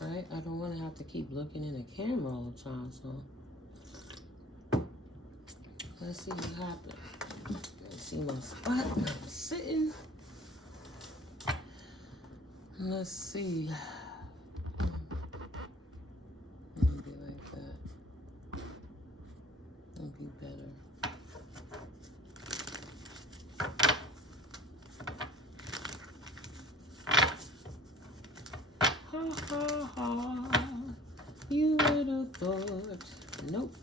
right? I don't want to have to keep looking in the camera all the time, so let's see what happens. Let's see my spot. I'm sitting. Let's see. Maybe like that. That'll be better. Ha ha ha. You would have thought. Nope.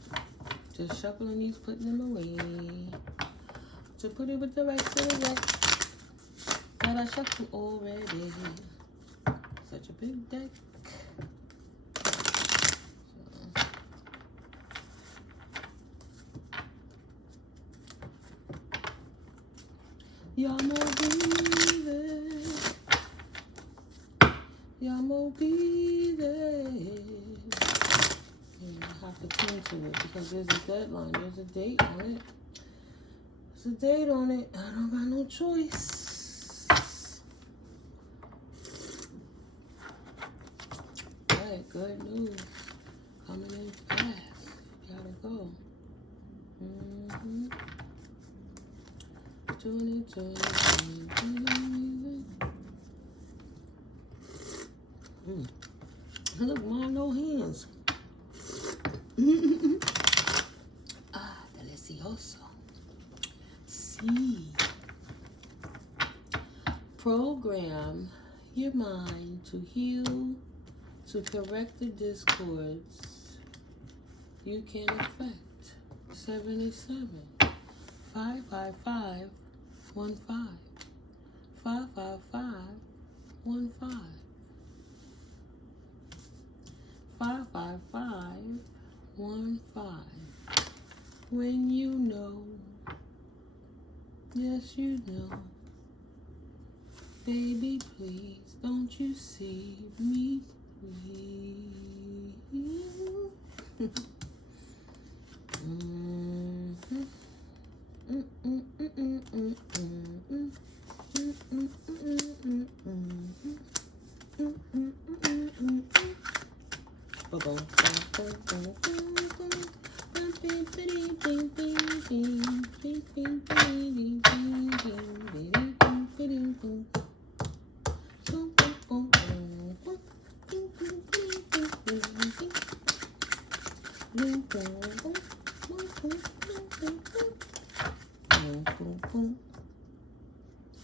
Just shuffling these, putting them away. To put it with the rest of the deck that I shuffled already. Such a big deck. Y'all more be there. Y'all more be there. I have to tend to it because there's a deadline. There's a date on it. There's a date on it. I don't got no choice. Right, good news. Coming in fast. Gotta go. Doing it. Look, mine no hands. Delicioso. See. Program your mind to heal, to correct the discords you can affect. 77 555 15 555 15 555 15. When you know, yes you know, baby please, don't you see me please?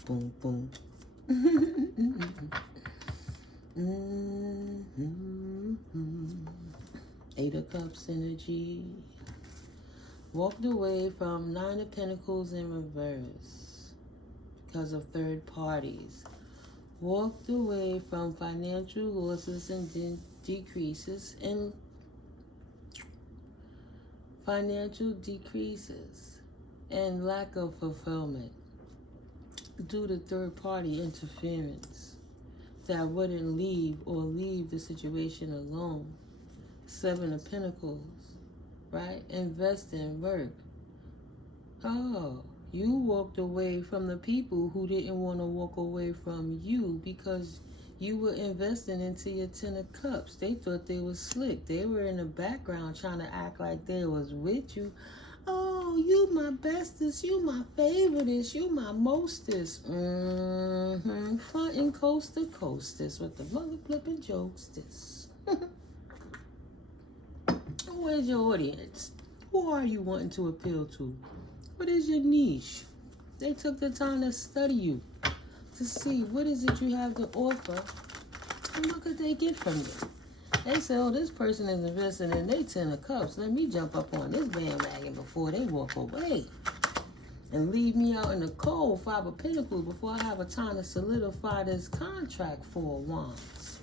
Boom, boom. Eight of Cups energy. Walked away from Nine of Pentacles in reverse because of third parties. Walked away from financial losses and decreases and financial decreases and lack of fulfillment due to third party interference that wouldn't leave or leave the situation alone. Seven of Pentacles, right? Invest in work. Oh, you walked away from the people who didn't want to walk away from you because you were investing into your Ten of Cups. They thought they was slick. They were in the background trying to act like they was with you. Oh, you my bestest, you my favoritist, you my mostest. Frontin' coast to coastest with the mother flipping jokestest. Where's your audience? Who are you wanting to appeal to? What is your niche? They took the time to study you to see what is it you have to offer and what could they get from you. They say, oh, this person is investing in their Ten of Cups. Let me jump up on this bandwagon before they walk away and leave me out in the cold. Five of Pentacles before I have a time to solidify this contract. Four of Wands.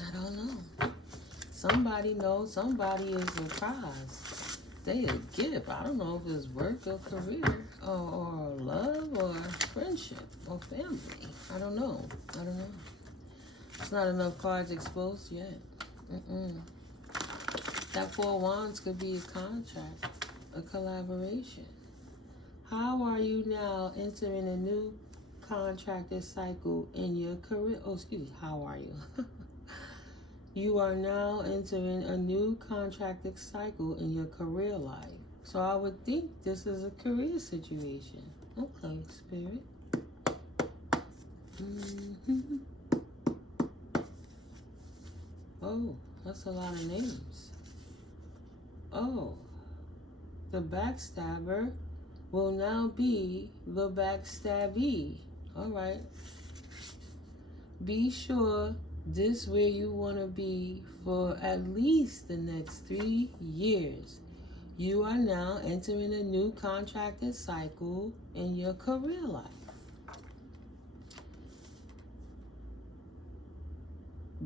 I don't know. Somebody knows, somebody is surprised. They a gift. I don't know if it's work or career or love or friendship or family. I don't know. It's not enough cards exposed yet. That Four of Wands could be a contract, a collaboration. How how are you now entering a new contracted cycle in your career? Oh, excuse me, how are you? You are now entering a new contracted cycle in your career life. So I would think this is a career situation. Okay, Spirit. Oh, that's a lot of names. Oh, the backstabber will now be the backstabbee. All right. Be sure this is where you want to be for at least the next 3 years. You are now entering a new contracted cycle in your career life.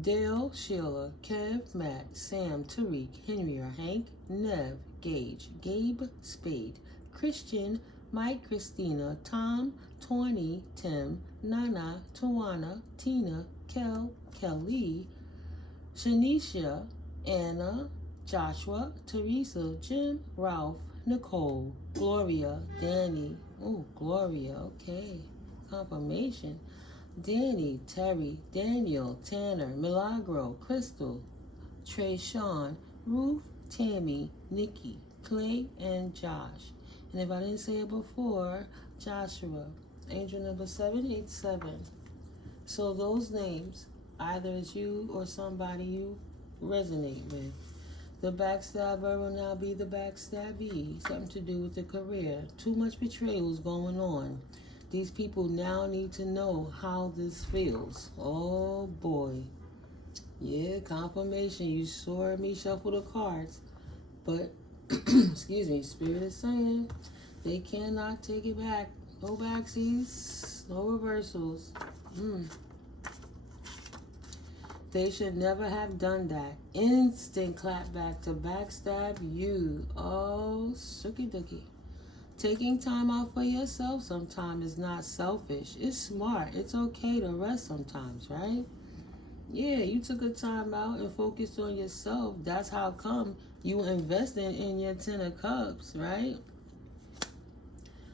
Dale, Sheila, Kev, Matt, Sam, Tariq, Henry or Hank, Nev, Gage, Gabe, Spade, Christian, Mike, Christina, Tom, Tawny, Tim, Nana, Tawana, Tina, Kel, Kelly, Shanisha, Anna, Joshua, Teresa, Jim, Ralph, Nicole, Gloria, Danny. Oh, Gloria, okay. Confirmation. Danny, Terry, Daniel, Tanner, Milagro, Crystal, Trey, Sean, Ruth, Tammy, Nikki, Clay, and Josh. And if I didn't say it before, Joshua, angel number 787. So those names, either it's you or somebody you resonate with. The backstabber will now be the backstabbee, something to do with the career. Too much betrayal is going on. These people now need to know how this feels. Oh boy. Yeah, confirmation. You saw me shuffle the cards. But, excuse me, Spirit is saying they cannot take it back. No backsies, no reversals. They should never have done that. Instant clap back to backstab you. Oh, sookie dookie. Taking time out for yourself sometimes is not selfish. It's smart. It's okay to rest sometimes, right? Yeah, you took a time out and focused on yourself. That's how come you invested in your 10 of cups, right?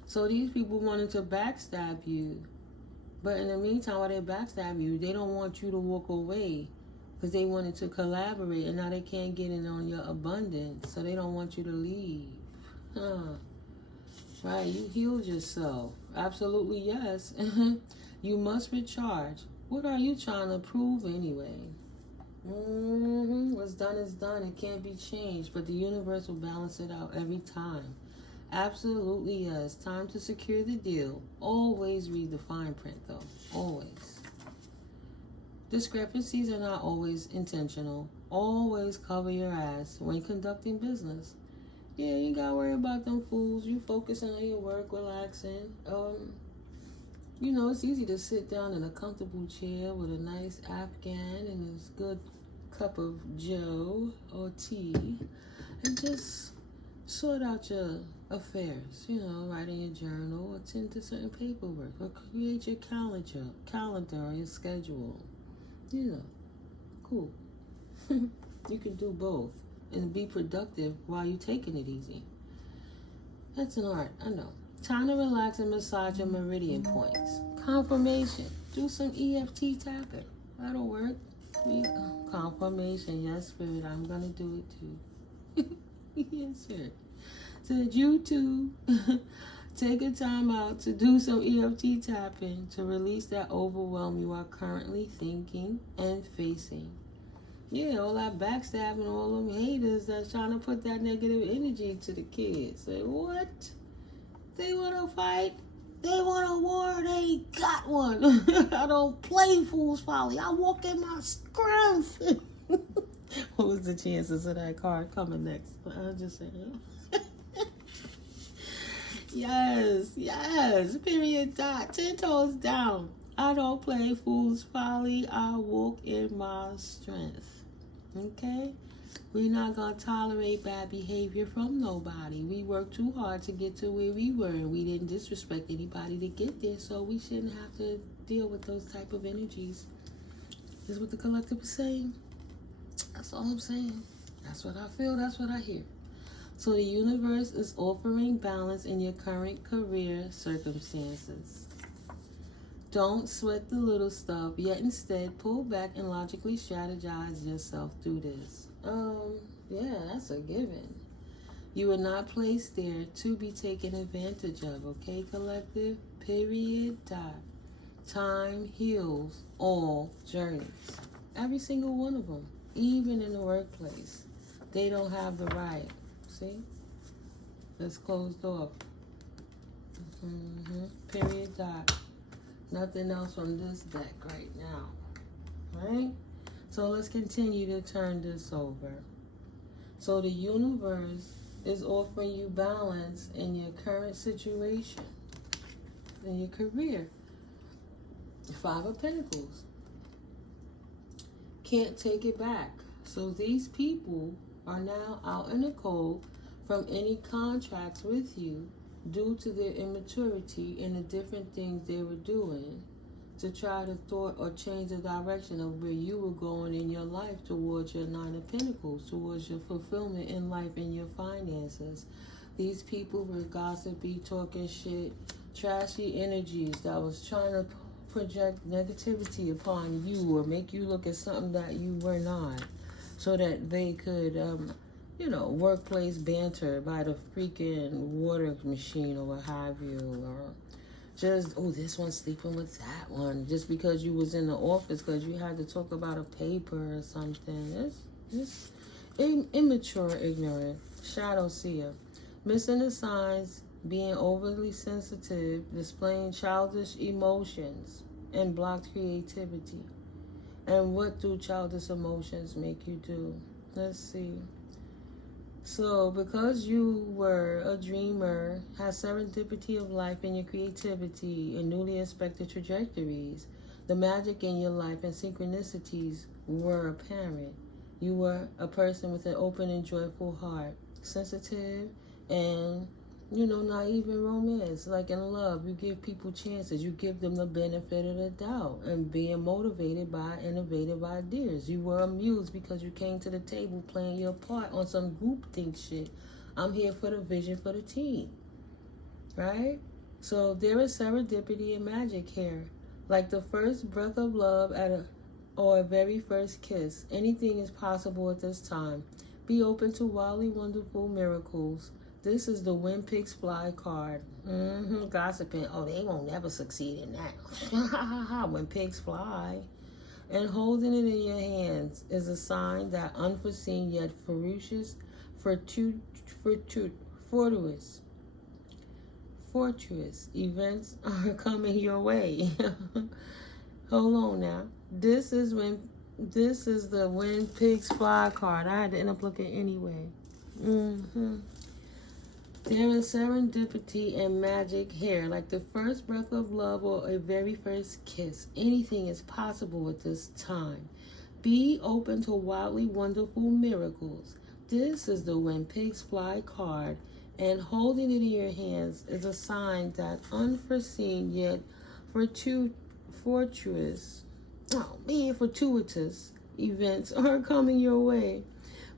So these people wanted to backstab you. But in the meantime, while they backstab you, they don't want you to walk away because they wanted to collaborate and now they can't get in on your abundance. So they don't want you to leave. Right, you healed yourself. Absolutely, yes. You must recharge. What are you trying to prove anyway? What's done is done. It can't be changed, but the universe will balance it out every time. Absolutely, yes. Time to secure the deal. Always read the fine print, though. Always. Discrepancies are not always intentional. Always cover your ass when conducting business. Yeah, you gotta worry about them fools. You focusing on your work, relaxing. You know, it's easy to sit down in a comfortable chair with a nice Afghan and a good cup of joe or tea and just sort out your affairs. You know, write in your journal, attend to certain paperwork, or create your calendar or your schedule. You know, cool. You can do both and be productive while you're taking it easy. That's an art, I know. Time to relax and massage your meridian points. Confirmation. Do some EFT tapping. That'll work. Confirmation. Yes, Spirit. I'm going to do it too. Yes, sir. Said you too. Take a time out to do some EFT tapping to release that overwhelm you are currently thinking and facing. Yeah, all that backstabbing, all them haters that's trying to put that negative energy to the kids. Say, what? They want to fight? They want a war? They ain't got one. I don't play fool's folly. I walk in my strength. What was the chances of that card coming next? I was just saying. Yes. Period. Dot. 10 toes down. I don't play fool's folly. I walk in my strength. Okay? We're not going to tolerate bad behavior from nobody. We worked too hard to get to where we were. We didn't disrespect anybody to get there, so we shouldn't have to deal with those type of energies. This is what the collective is saying. That's all I'm saying. That's what I feel. That's what I hear. So the universe is offering balance in your current career circumstances. Don't sweat the little stuff, yet instead pull back and logically strategize yourself through this. Yeah, that's a given. You are not placed there to be taken advantage of, okay, collective? Period. Time heals all journeys. Every single one of them, even in the workplace. They don't have the right. See? It's closed off. Period. Nothing else from this deck right now. Right? So let's continue to turn this over. So the universe is offering you balance in your current situation, in your career. 5 of Pentacles. Can't take it back. So these people are now out in the cold from any contracts with you due to their immaturity and the different things they were doing to try to thwart or change the direction of where you were going in your life towards your 9 of Pentacles, towards your fulfillment in life and your finances. These people were gossipy, talking shit, trashy energies that was trying to project negativity upon you or make you look at something that you were not, so that they could workplace banter by the freaking water machine or what have you, or just, oh, this one's sleeping with that one, just because you was in the office because you had to talk about a paper or something. It's just immature, ignorant, shadow seer, missing the signs, being overly sensitive, displaying childish emotions, and blocked creativity. And what do childish emotions make you do? Let's see. So, because you were a dreamer, had serendipity of life in your creativity and newly expected trajectories, the magic in your life and synchronicities were apparent. You were a person with an open and joyful heart, sensitive and, naive in romance. Like in love, you give people chances. You give them the benefit of the doubt and being motivated by innovative ideas. You were amused because you came to the table playing your part on some groupthink shit. I'm here for the vision for the team. Right? So there is serendipity and magic here. Like the first breath of love or a very first kiss. Anything is possible at this time. Be open to wildly wonderful miracles. This is the When Pigs Fly card. Gossiping. Oh, they won't never succeed in that. When pigs fly. And holding it in your hands is a sign that unforeseen yet fortuitous events are coming your way. Hold on now. This is the When Pigs Fly card. I had to end up looking anyway. There is serendipity and magic here, like the first breath of love or a very first kiss. Anything is possible at this time. Be open to wildly wonderful miracles. This is the When Pigs Fly card, and holding it in your hands is a sign that unforeseen yet fortuitous events are coming your way.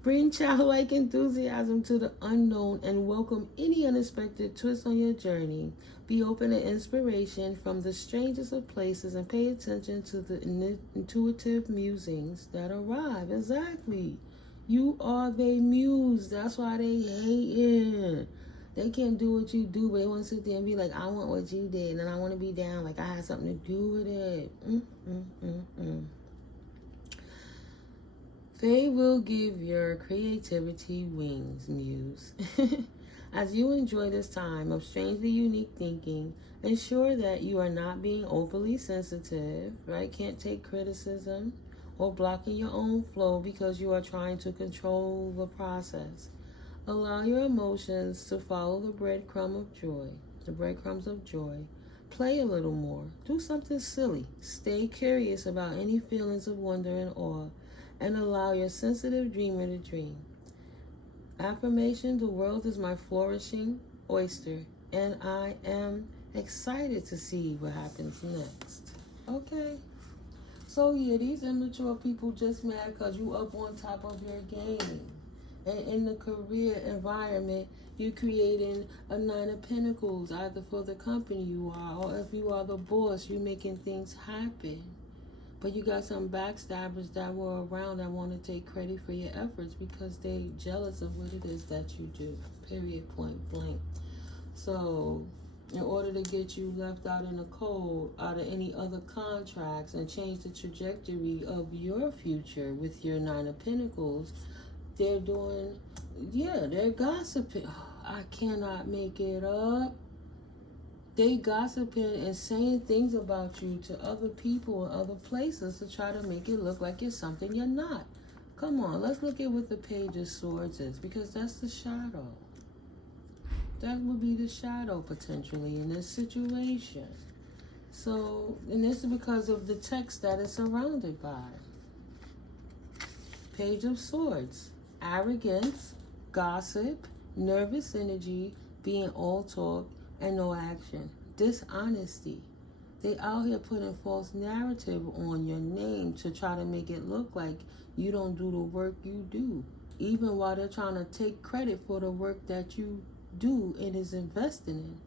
Bring childlike enthusiasm to the unknown and welcome any unexpected twist on your journey. Be open to inspiration from the strangest of places and pay attention to the intuitive musings that arrive. Exactly. You are their muse. That's why they hate it. They can't do what you do, but they want to sit there and be like, I want what you did, and I want to be down like I had something to do with it. They will give your creativity wings, muse. As you enjoy this time of strangely unique thinking, ensure that you are not being overly sensitive, right? Can't take criticism or blocking your own flow because you are trying to control the process. Allow your emotions to follow the breadcrumbs of joy. Play a little more. Do something silly. Stay curious about any feelings of wonder and awe. And allow your sensitive dreamer to dream. Affirmation: the world is my flourishing oyster, and I am excited to see what happens next. Okay. So yeah, these immature people just mad because you up on top of your game. And in the career environment, you're creating a 9 of Pentacles, either for the company you are, or if you are the boss, you're making things happen. But you got some backstabbers that were around that want to take credit for your efforts because they jealous of what it is that you do. Period, point blank. So in order to get you left out in the cold out of any other contracts and change the trajectory of your future with your 9 of Pentacles, they're doing, they're gossiping. I cannot make it up. They gossiping and saying things about you to other people and other places to try to make it look like you're something you're not. Come on, let's look at what the Page of Swords is, because that's the shadow. That would be the shadow potentially in this situation. So, and this is because of the text that it's surrounded by. Page of Swords. Arrogance, gossip, nervous energy, being all talk and no action. Dishonesty. They out here putting false narrative on your name to try to make it look like you don't do the work you do. Even while they're trying to take credit for the work that you do and is invested in.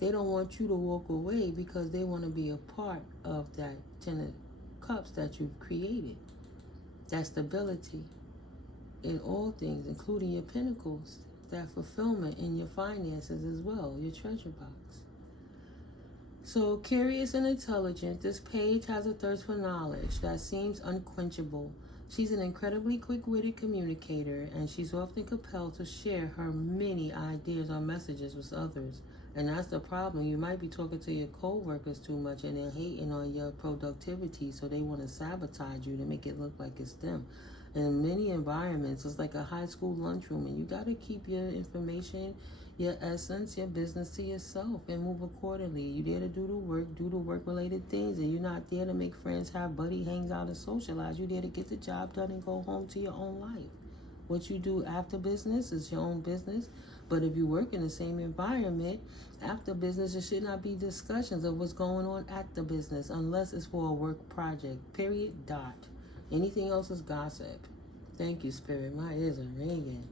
They don't want you to walk away because they want to be a part of that 10 of Cups that you've created. That stability in all things, including your pentacles, that fulfillment in your finances as well, your treasure box. So curious and intelligent, this page has a thirst for knowledge that seems unquenchable. She's an incredibly quick-witted communicator, and she's often compelled to share her many ideas or messages with others. And that's the problem. You might be talking to your co-workers too much, and they're hating on your productivity, so they want to sabotage you to make it look like it's them. And in many environments, it's like a high school lunchroom, and you got to keep your information, your essence, your business to yourself and move accordingly. You're there to do the work-related things, and you're not there to make friends, have buddy hangs out, and socialize. You're there to get the job done and go home to your own life. What you do after business is your own business, but if you work in the same environment, after business, there should not be discussions of what's going on at the business unless it's for a work project, period, dot. Anything else is gossip. Thank you, Spirit. My ears are ringing.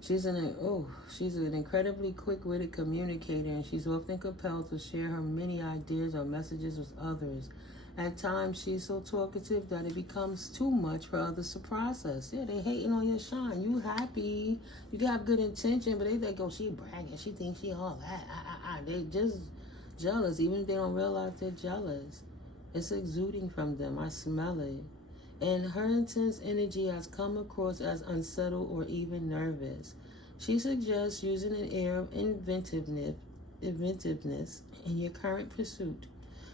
She's an incredibly quick-witted communicator, and she's often compelled to share her many ideas or messages with others. At times, she's so talkative that it becomes too much for others to process. Yeah, they hating on your shine. You happy. You can have good intention, but they think, oh, she bragging. She thinks she all that. They just jealous, even if they don't realize they're jealous. It's exuding from them. I smell it. And her intense energy has come across as unsettled or even nervous. She suggests using an air of inventiveness in your current pursuit.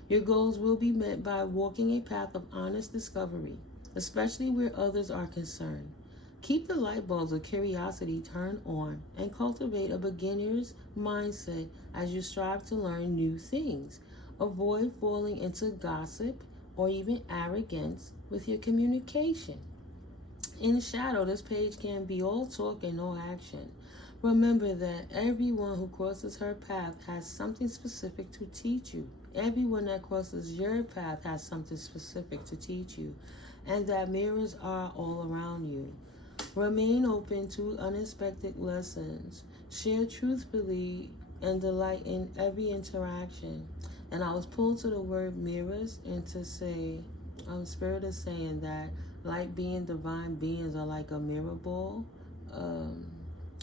Your goals will be met by walking a path of honest discovery, especially where others are concerned. Keep the light bulbs of curiosity turned on and cultivate a beginner's mindset as you strive to learn new things. Avoid falling into gossip or even arrogance with your communication. In shadow, this page can be all talk and no action. Remember that everyone who crosses her path has something specific to teach you. Everyone that crosses your path has something specific to teach you, and that mirrors are all around you. Remain open to unexpected lessons. Share truthfully and delight in every interaction. And I was pulled to the word mirrors and to say, Spirit is saying that light being divine beings are like a mirror ball.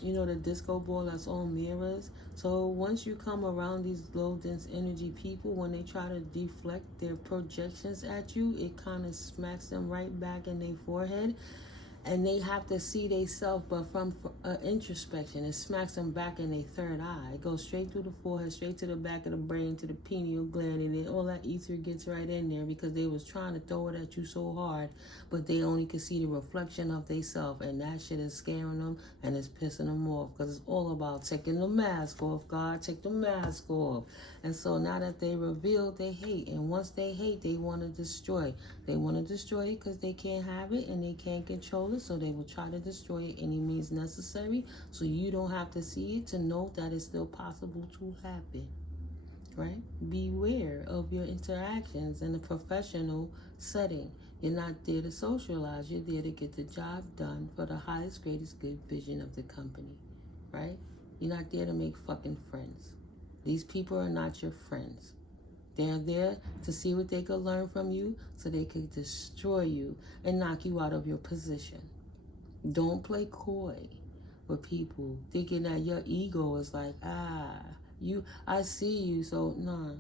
You know, the disco ball that's all mirrors. So once you come around these low dense energy people, when they try to deflect their projections at you, it kind of smacks them right back in their forehead. And they have to see themselves, but from introspection. It smacks them back in their third eye. It goes straight through the forehead, straight to the back of the brain, to the pineal gland, and then all that ether gets right in there because they was trying to throw it at you so hard, but they only could see the reflection of themselves, and that shit is scaring them and it's pissing them off because it's all about taking the mask off. God, take the mask off. And so now that they revealed they hate, and once they hate, they want to destroy. They want to destroy it because they can't have it and they can't control it. So they will try to destroy it any means necessary, so you don't have to see it to know that it's still possible to happen, right? Beware of your interactions in a professional setting. You're not there to socialize. You're there to get the job done for the highest, greatest good vision of the company, right? You're not there to make fucking friends. These people are not your friends. They're there to see what they could learn from you so they could destroy you and knock you out of your position. Don't play coy with people thinking that your ego is like, I see you, so nah.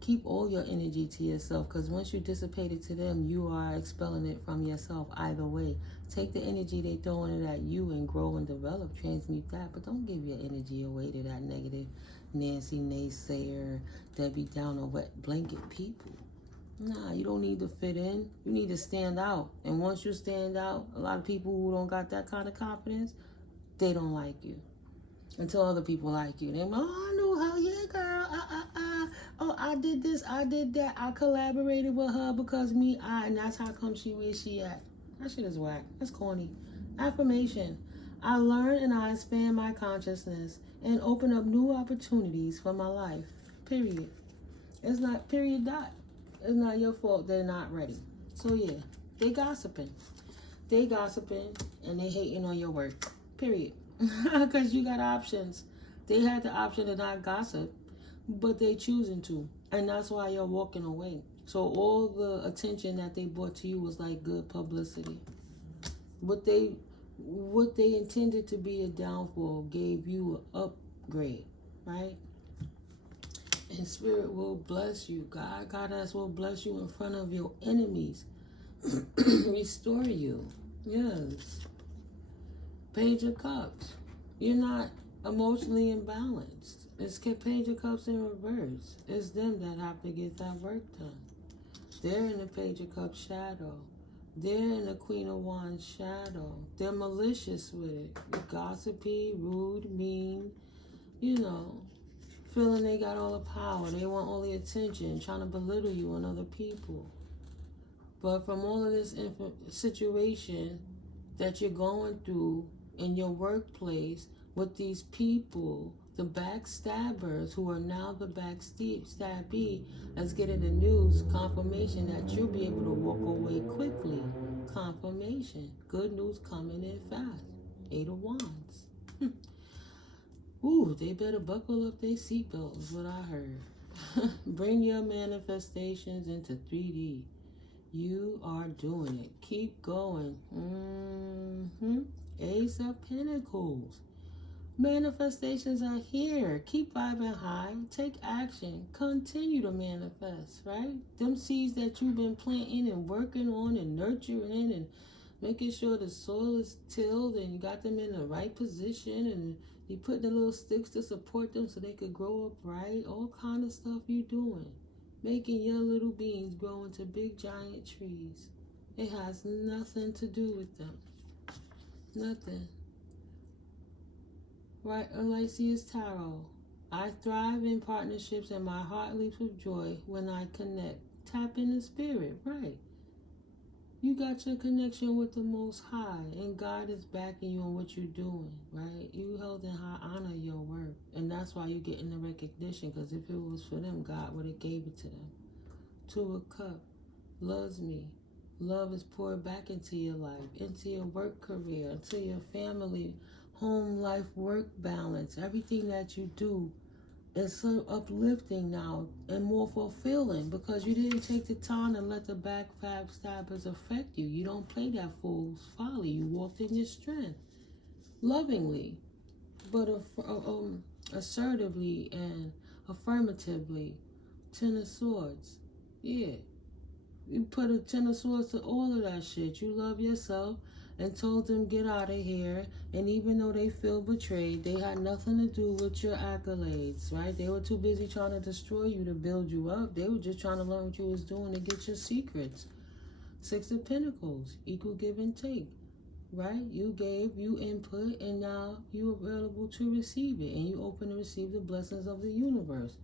Keep all your energy to yourself, because once you dissipate it to them, you are expelling it from yourself either way. Take the energy they throwing it at you and grow and develop, transmute that, but don't give your energy away to that negative Nancy naysayer, Debbie Downer, wet blanket people. Nah, you don't need to fit in. You need to stand out. And once you stand out, a lot of people who don't got that kind of confidence, they don't like you. Until other people like you. They're like, oh, I know her, yeah, girl. Oh, I did this, I did that. I collaborated with her because and that's how come she where she at. That shit is whack. That's corny. Affirmation. I learn and I expand my consciousness and open up new opportunities for my life. Period. It's not, period, dot. It's not your fault they're not ready. So yeah, they gossiping. They gossiping and they hating on your work. Period. Because you got options. They had the option to not gossip, but they choosing to. And that's why you're walking away. So all the attention that they brought to you was like good publicity. What they intended to be a downfall gave you an upgrade, right? And spirit will bless you. God will bless you in front of your enemies. Restore you. Yes. Page of Cups. You're not emotionally imbalanced. It's Page of Cups in reverse. It's them that have to get that work done. They're in the Page of Cups shadow. They're in the Queen of Wands shadow. They're malicious with it. Gossipy, rude, mean, feeling they got all the power. They want all the attention, trying to belittle you and other people. But from all of this situation that you're going through in your workplace with these people, the backstabbers who are now the backstabby, that's getting the news, confirmation that you'll be able to walk away quickly. Confirmation. Good news coming in fast. 8 of Wands. Ooh, they better buckle up their seatbelt is what I heard. Bring your manifestations into 3D. You are doing it. Keep going. Ace of Pentacles. Manifestations are here. Keep vibing high. Take action. Continue to manifest, right? Them seeds that you've been planting and working on and nurturing and making sure the soil is tilled and you got them in the right position and you put the little sticks to support them so they could grow up right. All kind of stuff you doing. Making your little beings grow into big giant trees. It has nothing to do with them. Nothing. Right, Elysius Tarot. I thrive in partnerships and my heart leaps with joy when I connect. Tap in the spirit, right. You got your connection with the Most High and God is backing you on what you're doing, right? You held in high honor your work. And that's why you're getting the recognition, because if it was for them, God would have gave it to them. 2 of Cups. Loves me. Love is poured back into your life, into your work career, into your family, home, life, work balance. Everything that you do is so uplifting now and more fulfilling because you didn't take the time to let the backstabbers affect you. You don't play that fool's folly. You walked in your strength, lovingly, but assertively and affirmatively. 10 of Swords. Yeah. You put a 10 of Swords to all of that shit. You love yourself and told them get out of here. And even though they feel betrayed, they had nothing to do with your accolades, right? They were too busy trying to destroy you to build you up. They were just trying to learn what you was doing to get your secrets. 6 of Pentacles, equal give and take, right? You gave, you input, and now you're available to receive it. And you open to receive the blessings of the universe.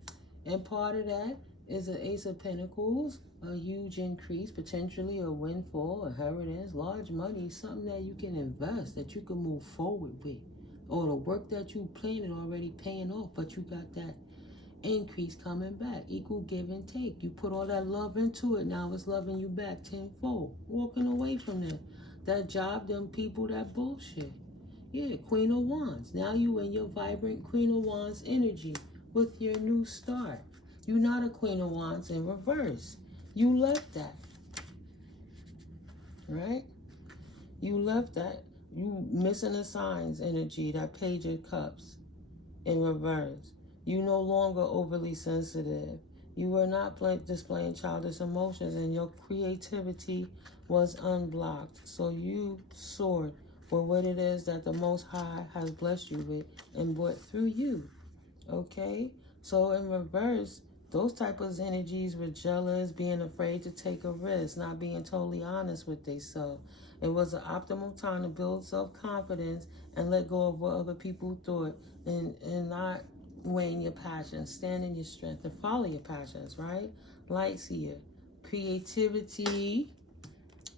And part of that is an Ace of Pentacles, a huge increase, potentially a windfall, inheritance, large money, something that you can invest, that you can move forward with, or the work that you planted already paying off, but you got that increase coming back, equal give and take. You put all that love into it, now it's loving you back tenfold. Walking away from that job, them people, that bullshit. Yeah, Queen of Wands. Now you in your vibrant Queen of Wands energy with your new start. You're not a Queen of Wands in reverse. You left that. Right? You left that. You missing the signs energy, that Page of Cups in reverse. You no longer overly sensitive. You were not displaying childish emotions, and your creativity was unblocked. So you soared for what it is that the Most High has blessed you with and brought through you. Okay? So in reverse, those type of energies were jealous, being afraid to take a risk, not being totally honest with themselves. It was an optimal time to build self-confidence and let go of what other people thought, and not weighing your passions, stand in your strength, and follow your passions, right? Lights here. Creativity,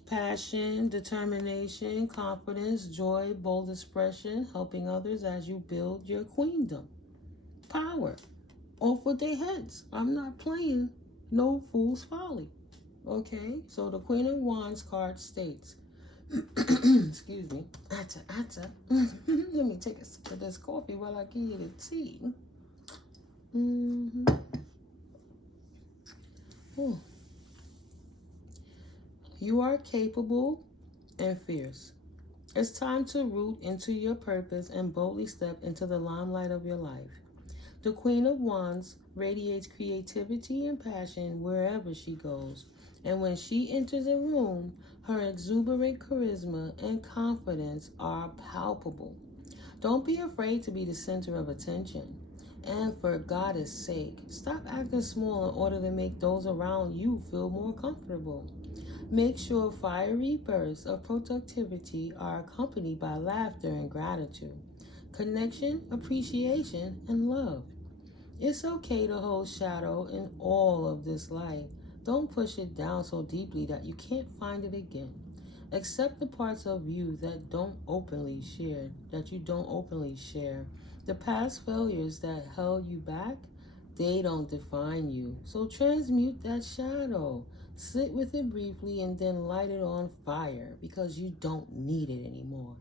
passion, determination, confidence, joy, bold expression, helping others as you build your queendom. Power. Off with their heads. I'm not playing no fool's folly. Okay? So the Queen of Wands card states, excuse me, atta. Let me take a sip of this coffee while I give you the tea. You are capable and fierce. It's time to root into your purpose and boldly step into the limelight of your life. The Queen of Wands radiates creativity and passion wherever she goes. And when she enters a room, her exuberant charisma and confidence are palpable. Don't be afraid to be the center of attention. And for God's sake, stop acting small in order to make those around you feel more comfortable. Make sure fiery bursts of productivity are accompanied by laughter and gratitude, connection, appreciation, and love. It's okay to hold shadow in all of this life. Don't push it down so deeply that you can't find it again. Accept the parts of you that you don't openly share. The past failures that held you back, they don't define you. So transmute that shadow. Sit with it briefly and then light it on fire because you don't need it anymore.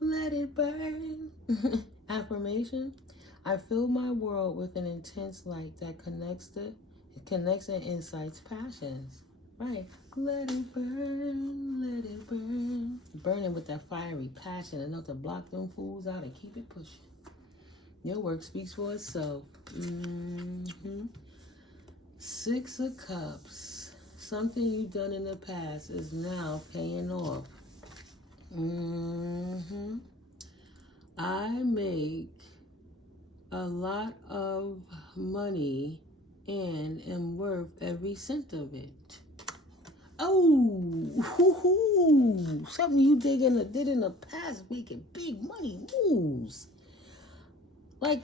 Let it burn. Affirmation. I fill my world with an intense light that connects and incites passions. Right. Let it burn, let it burn. Burning with that fiery passion enough to block them fools out and keep it pushing. Your work speaks for itself. Six of Cups. Something you've done in the past is now paying off. I make a lot of money and am worth every cent of it. Oh, something you did in the past, making big money moves. Like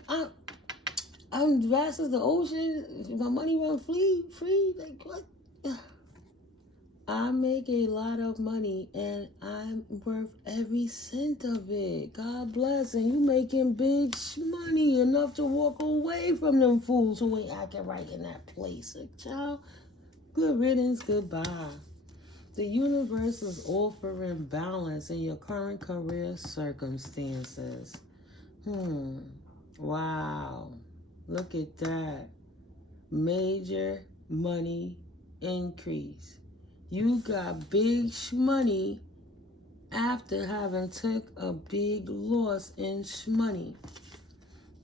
I'm vast as the ocean. My money run free. Like what? I make a lot of money and I'm worth every cent of it. God bless. And you making big money enough to walk away from them fools who ain't acting right in that place. Like, child, good riddance, goodbye. The universe is offering balance in your current career circumstances. Wow. Look at that. Major money increase. You got big shmoney after having took a big loss in shmoney.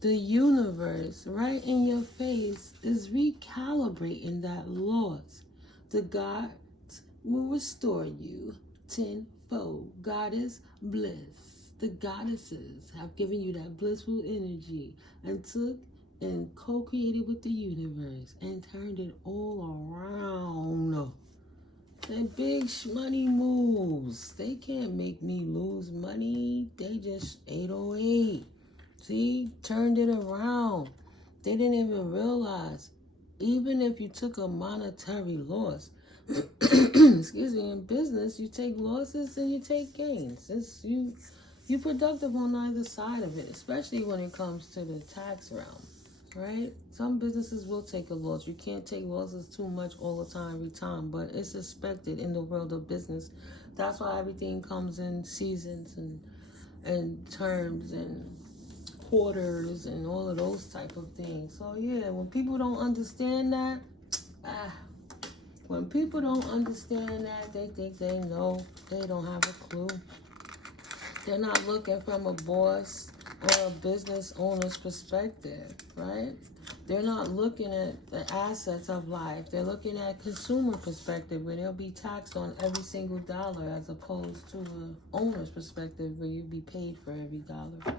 The universe right in your face is recalibrating that loss. The gods will restore you tenfold. Goddess bliss. The goddesses have given you that blissful energy and took and co-created with the universe and turned it all around. They big money moves. They can't make me lose money. They just 808. See? Turned it around. They didn't even realize. Even if you took a monetary loss, excuse me, in business, you take losses and you take gains. It's you productive on either side of it, especially when it comes to the tax realm. right? Some businesses will take a loss. You can't take losses too much all the time, every time, but it's expected in the world of business. That's why everything comes in seasons and terms and quarters and all of those type of things. So yeah, when people don't understand that, when people don't understand that, they think they know. They don't have a clue. They're not looking from a boss or a business owner's perspective, right? They're not looking at the assets of life. They're looking at consumer perspective, where they'll be taxed on every single dollar, as opposed to an owner's perspective, where you'll be paid for every dollar.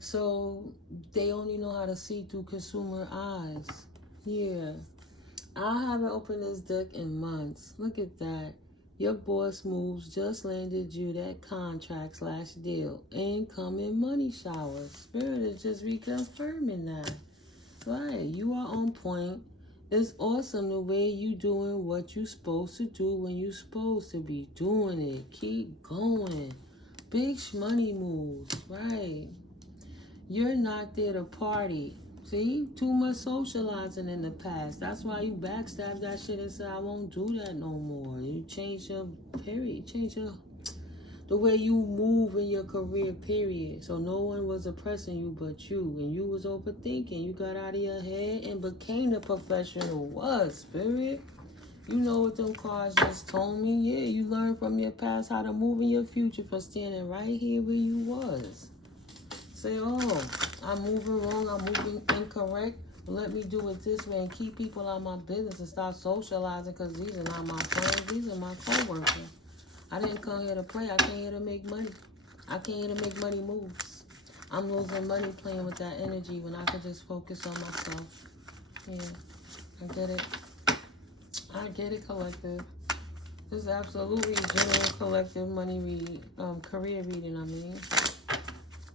So they only know how to see through consumer eyes. Yeah. I haven't opened this deck in months. Look at that. Your boss moves just landed you that contract / deal. Incoming money shower. Spirit is just reconfirming that. Right. You are on point. It's awesome the way you doing what you supposed to do when you supposed to be doing it. Keep going. Big money moves. Right. You're not there to party. See? Too much socializing in the past. That's why you backstab that shit and say, I won't do that no more. You change your period. Change the way you move in your career, period. So no one was oppressing you but you. And you was overthinking. You got out of your head and became the professional. What, spirit? You know what them cards just told me? Yeah, you learned from your past how to move in your future for standing right here where you was. Say, oh, I'm moving wrong, I'm moving incorrect. Let me do it this way and keep people out of my business and stop socializing, because these are not my friends, these are my co-workers. I didn't come here to play, I came here to make money. I came here to make money moves. I'm losing money playing with that energy when I could just focus on myself. Yeah, I get it. I get it, collective. This is absolutely general collective money read, career reading, I mean.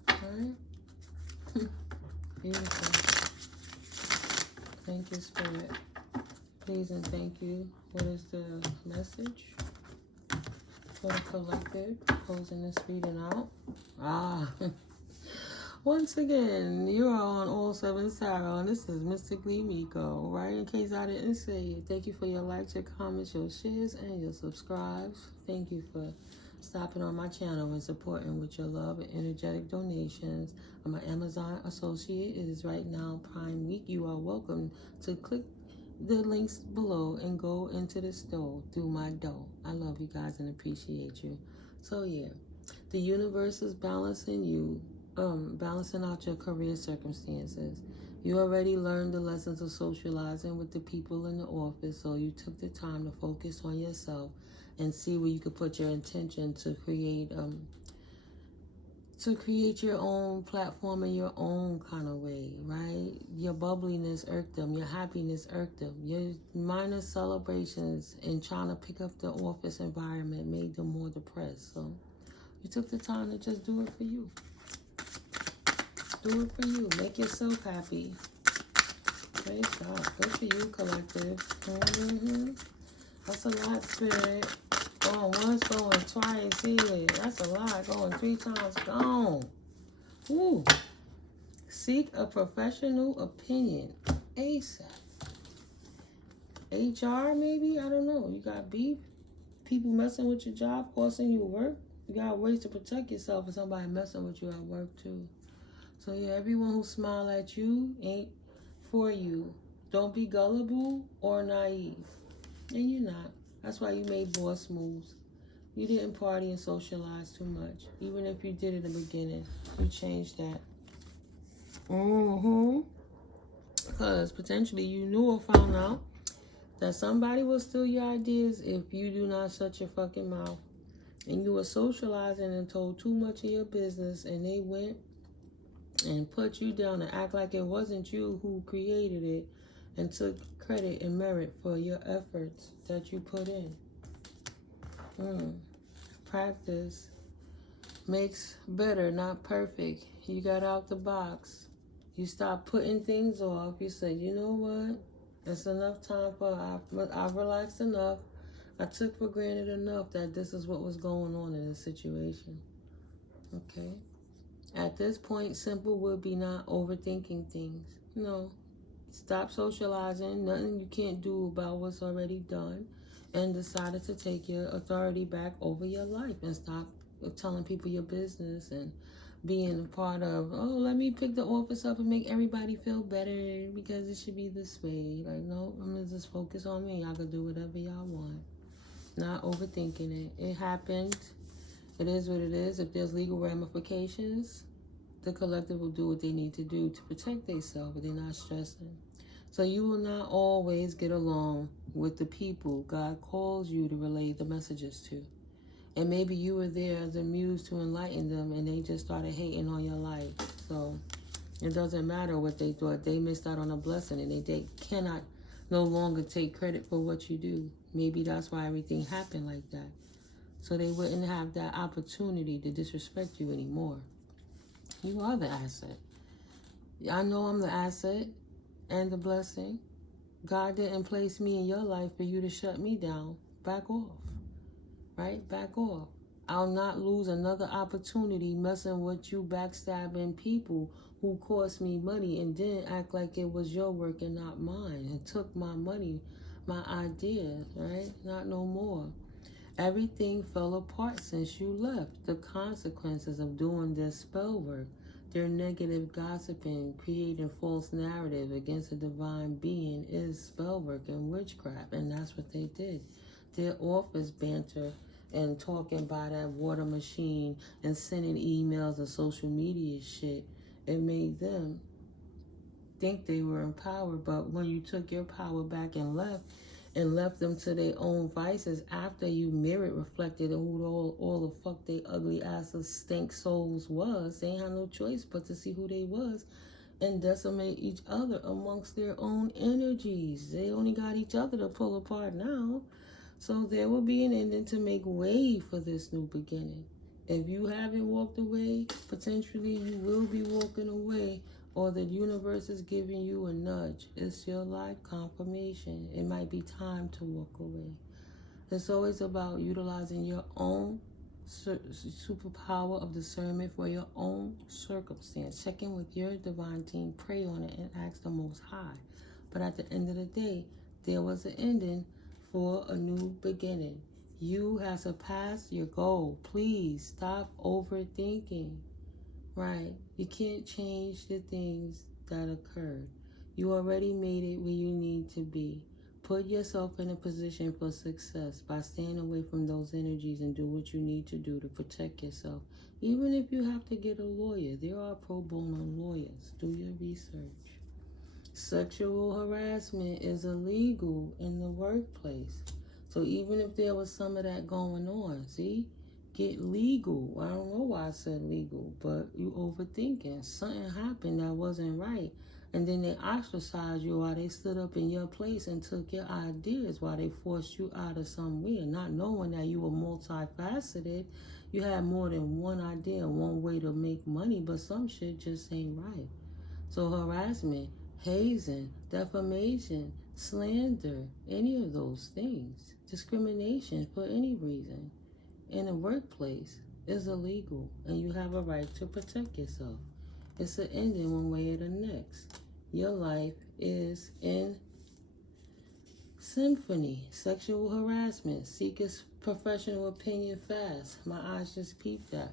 Alright. Beautiful. Thank you, Spirit. Please and thank you. What is the message for the collective? Closing this reading out. Once again, you are on All 7 Tarot, and this is Mystically Miko, right? In case I didn't say it, thank you for your likes, your comments, your shares, and your subscribes. Thank you for stopping on my channel and supporting with your love and energetic donations. I'm an Amazon associate. It is right now Prime Week. You are welcome to click the links below and go into the store through my door. I love you guys and appreciate you. So yeah, the universe is balancing you, balancing out your career circumstances. You already learned the lessons of socializing with the people in the office, so you took the time to focus on yourself and see where you could put your intention to create your own platform in your own kind of way, right? Your bubbliness irked them, your happiness irked them, your minor celebrations and trying to pick up the office environment made them more depressed. So you took the time to just do it for you. Do it for you. Make yourself happy. Praise God. Good for you, collective. That's a lot, Spirit. Going once, going twice here. That's a lot. Going 3 times. Gone. Ooh. Seek a professional opinion. ASAP. HR, maybe? I don't know. You got beef? People messing with your job, costing you work? You got ways to protect yourself if somebody messing with you at work, too. So, yeah, everyone who smile at you ain't for you. Don't be gullible or naive. And you're not. That's why you made boss moves. You didn't party and socialize too much. Even if you did in the beginning, you changed that. Because potentially you knew or found out that somebody will steal your ideas if you do not shut your fucking mouth. And you were socializing and told too much of your business, and they went and put you down and act like it wasn't you who created it and took credit and merit for your efforts that you put in. Practice makes better, not perfect. You got out the box. You stopped putting things off. You said, you know what? It's enough time I've relaxed enough. I took for granted enough that this is what was going on in the situation. Okay? At this point, simple would be not overthinking things. you know, stop socializing, nothing you can't do about what's already done, and decided to take your authority back over your life and stop telling people your business and being a part of, oh, let me pick the office up and make everybody feel better because it should be this way. Like, no, I'm going to just focus on me. Y'all can do whatever y'all want. Not overthinking it. It happened. It is what it is. If there's legal ramifications, the collective will do what they need to do to protect themselves, but they're not stressing. So you will not always get along with the people God calls you to relay the messages to. And maybe you were there as a muse to enlighten them, and they just started hating on your life. So it doesn't matter what they thought. They missed out on a blessing, and they cannot no longer take credit for what you do. Maybe that's why everything happened like that. So they wouldn't have that opportunity to disrespect you anymore. You are the asset. I know I'm the asset and the blessing. God didn't place me in your life for you to shut me down. Back off. Right? Back off. I'll not lose another opportunity messing with you backstabbing people who cost me money and didn't act like it was your work and not mine, and took my money, my ideas, right? Not no more. Everything fell apart since you left. The consequences of doing this spell work, their negative gossiping, creating false narrative against a divine being is spell work and witchcraft, and that's what they did. Their office banter and talking by that water machine and sending emails and social media shit, it made them think they were in power. But when you took your power back and left them to their own vices after you mirrored, reflected who all the fuck they ugly asses stink souls was, they ain't had no choice but to see who they was and decimate each other amongst their own energies. They only got each other to pull apart now. So there will be an ending to make way for this new beginning. If you haven't walked away, potentially you will be walking away, or the universe is giving you a nudge. It's your life confirmation. It might be time to walk away. It's always about utilizing your own superpower of discernment for your own circumstance. Check in with your divine team, pray on it, and ask the Most High. But at the end of the day, there was an ending for a new beginning. You have surpassed your goal. Please stop overthinking. Right? You can't change the things that occurred. You already made it where you need to be. Put yourself in a position for success by staying away from those energies and do what you need to do to protect yourself. Even if you have to get a lawyer, there are pro bono lawyers. Do your research. Sexual harassment is illegal in the workplace. So even if there was some of that going on, see? Get legal. I don't know why I said legal, but you overthinking. Something happened that wasn't right. And then they ostracized you while they stood up in your place and took your ideas while they forced you out of somewhere, not knowing that you were multifaceted. You had more than one idea, one way to make money, but some shit just ain't right. So harassment, hazing, defamation, slander, any of those things, discrimination for any reason in the workplace is illegal, and you have a right to protect yourself. It's an ending one way or the next. Your life is in symphony. Sexual harassment. Seek a professional opinion fast. My eyes just peeped that.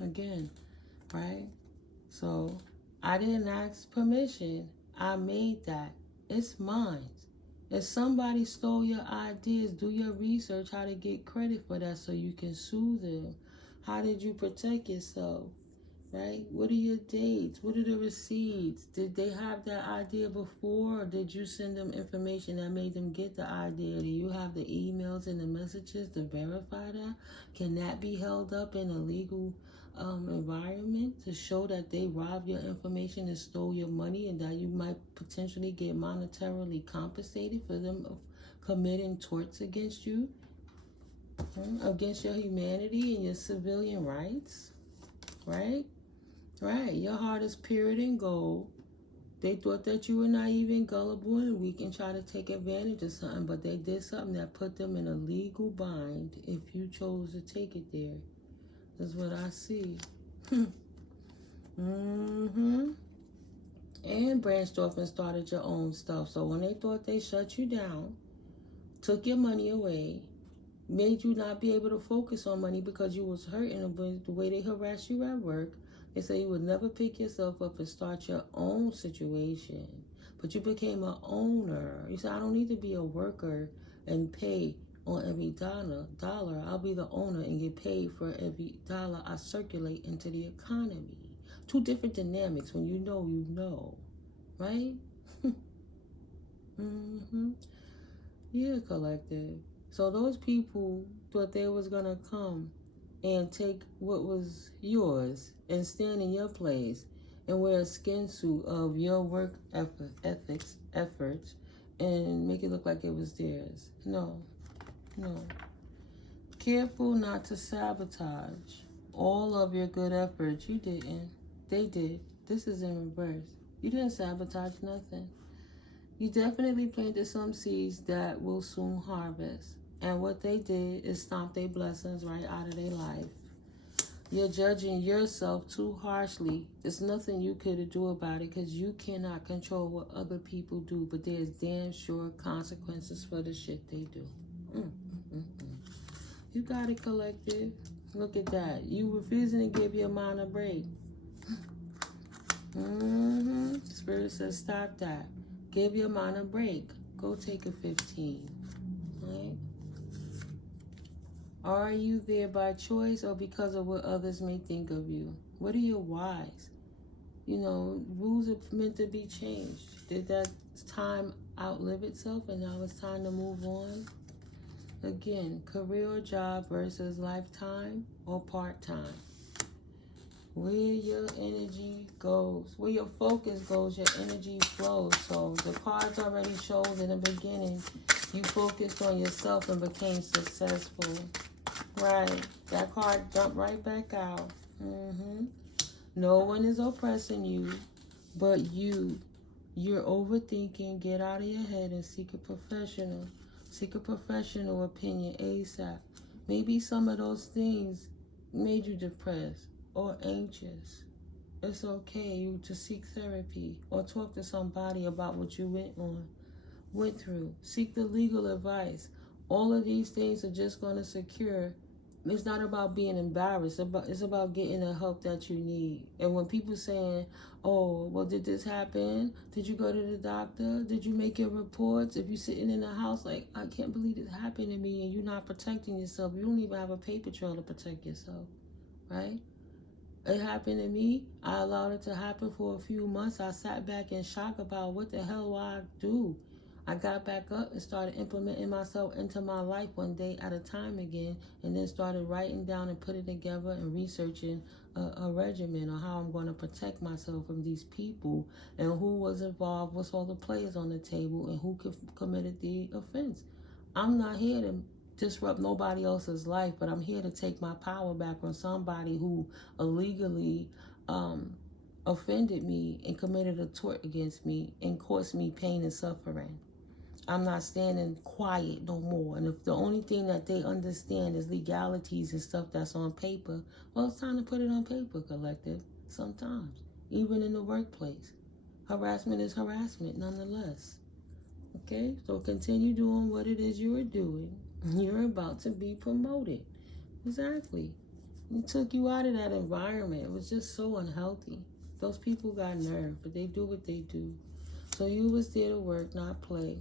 Again, right? So I didn't ask permission. I made that. It's mine. If somebody stole your ideas, do your research how to get credit for that so you can sue them. How did you protect yourself? Right? What are your dates? What are the receipts? Did they have that idea before, or did you send them information that made them get the idea? Do you have the emails and the messages to verify that? Can that be held up in a legal environment to show that they robbed your information and stole your money, and that you might potentially get monetarily compensated for them committing torts against you, against your humanity and your civilian rights? Right? Right, your heart is pure and gold. They thought that you were naive and gullible and weak and tried to take advantage of something, but they did something that put them in a legal bind if you chose to take it there. That's what I see. and branched off and started your own stuff. So when they thought they shut you down, took your money away, made you not be able to focus on money because you was hurting the way they harassed you at work, they said you would never pick yourself up and start your own situation. But you became an owner. You said, I don't need to be a worker and pay on every dollar. I'll be the owner and get paid for every dollar I circulate into the economy. Two different dynamics. When you know, right? Yeah, collective. So those people thought they was going to come and take what was yours and stand in your place and wear a skin suit of your work efforts, and make it look like it was theirs. No. Careful not to sabotage all of your good efforts. You didn't. They did. This is in reverse. You didn't sabotage nothing. You definitely planted some seeds that will soon harvest. And what they did is stomp their blessings right out of their life. You're judging yourself too harshly. There's nothing you could do about it because you cannot control what other people do. But there's damn sure consequences for the shit they do. You got it, collective. Look at that. You refusing to give your mind a break. Spirit says stop that. Give your mind a break. Go take a 15. Right? Are you there by choice or because of what others may think of you? What are your whys? You know, rules are meant to be changed. Did that time outlive itself and now it's time to move on? Again, career or job versus lifetime or part-time. Where your energy goes, where your focus goes, your energy flows. So the cards already showed in the beginning, you focused on yourself and became successful. Right, that card jumped right back out. No one is oppressing you, but you're overthinking. Get out of your head and seek a professional. Seek a professional opinion ASAP. Maybe some of those things made you depressed or anxious. It's okay to seek therapy or talk to somebody about what you went through. Seek the legal advice. All of these things are just going to secure. It's not about being embarrassed. It's about getting the help that you need. And when people saying, oh, well, did this happen? Did you go to the doctor? Did you make your reports? If you're sitting in the house like, I can't believe this happened to me, and you're not protecting yourself. You don't even have a paper trail to protect yourself, right? It happened to me. I allowed it to happen for a few months. I sat back in shock about what the hell do I do? I got back up and started implementing myself into my life one day at a time again, and then started writing down and putting together and researching a regimen on how I'm going to protect myself from these people and who was involved, what's all the players on the table, and who committed the offense. I'm not here to disrupt nobody else's life, but I'm here to take my power back from somebody who illegally offended me and committed a tort against me and caused me pain and suffering. I'm not standing quiet no more. And if the only thing that they understand is legalities and stuff that's on paper, well, it's time to put it on paper, collective. Sometimes, even in the workplace. Harassment is harassment nonetheless. Okay? So continue doing what it is you are doing. You're about to be promoted. Exactly. It took you out of that environment. It was just so unhealthy. Those people got nerve, but they do what they do. So you was there to work, not play.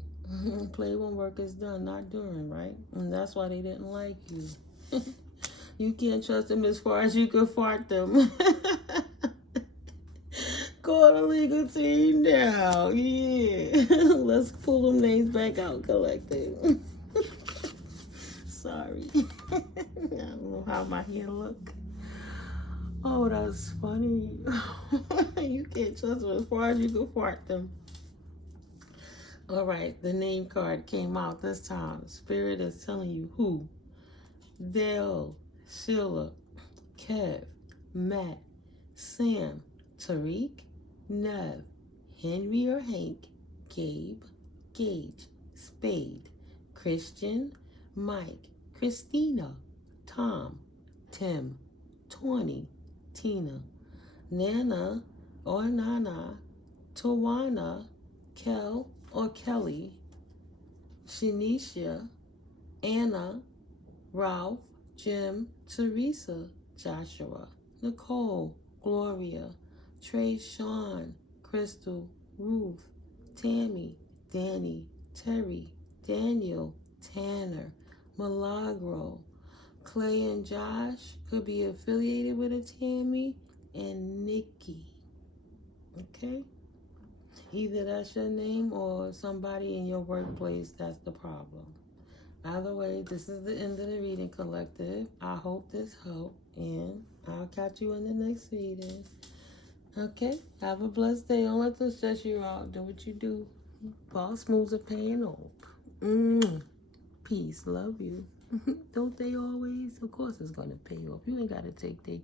Play when work is done, not during, right? And that's why they didn't like you. You can't trust them as far as you can fart them. Call the legal team now. Yeah. Let's pull them names back out, collective. Sorry. I don't know how my hair look. Oh, that's funny. You can't trust them as far as you can fart them. All right, the name card came out this time. Spirit is telling you who. Dale, Sheila, Kev, Matt, Sam, Tariq, Nev, Henry or Hank, Gabe, Gage, Spade, Christian, Mike, Christina, Tom, Tim, 20, Tina, Nana or Nana, Tawana, Kel or Kelly, Shanisha, Anna, Ralph, Jim, Teresa, Joshua, Nicole, Gloria, Trey, Sean, Crystal, Ruth, Tammy, Danny, Terry, Daniel, Tanner, Milagro, Clay and Josh could be affiliated with a Tammy, and Nikki. Okay? Either that's your name or somebody in your workplace that's the problem. Either way, this is the end of the reading collective. I hope this helped, and I'll catch you in the next reading. Okay? Have a blessed day. Don't let them stress you out. Do what you do. Boss moves are paying off. Peace. Love you. Don't they always? Of course it's going to pay off. You ain't got to take their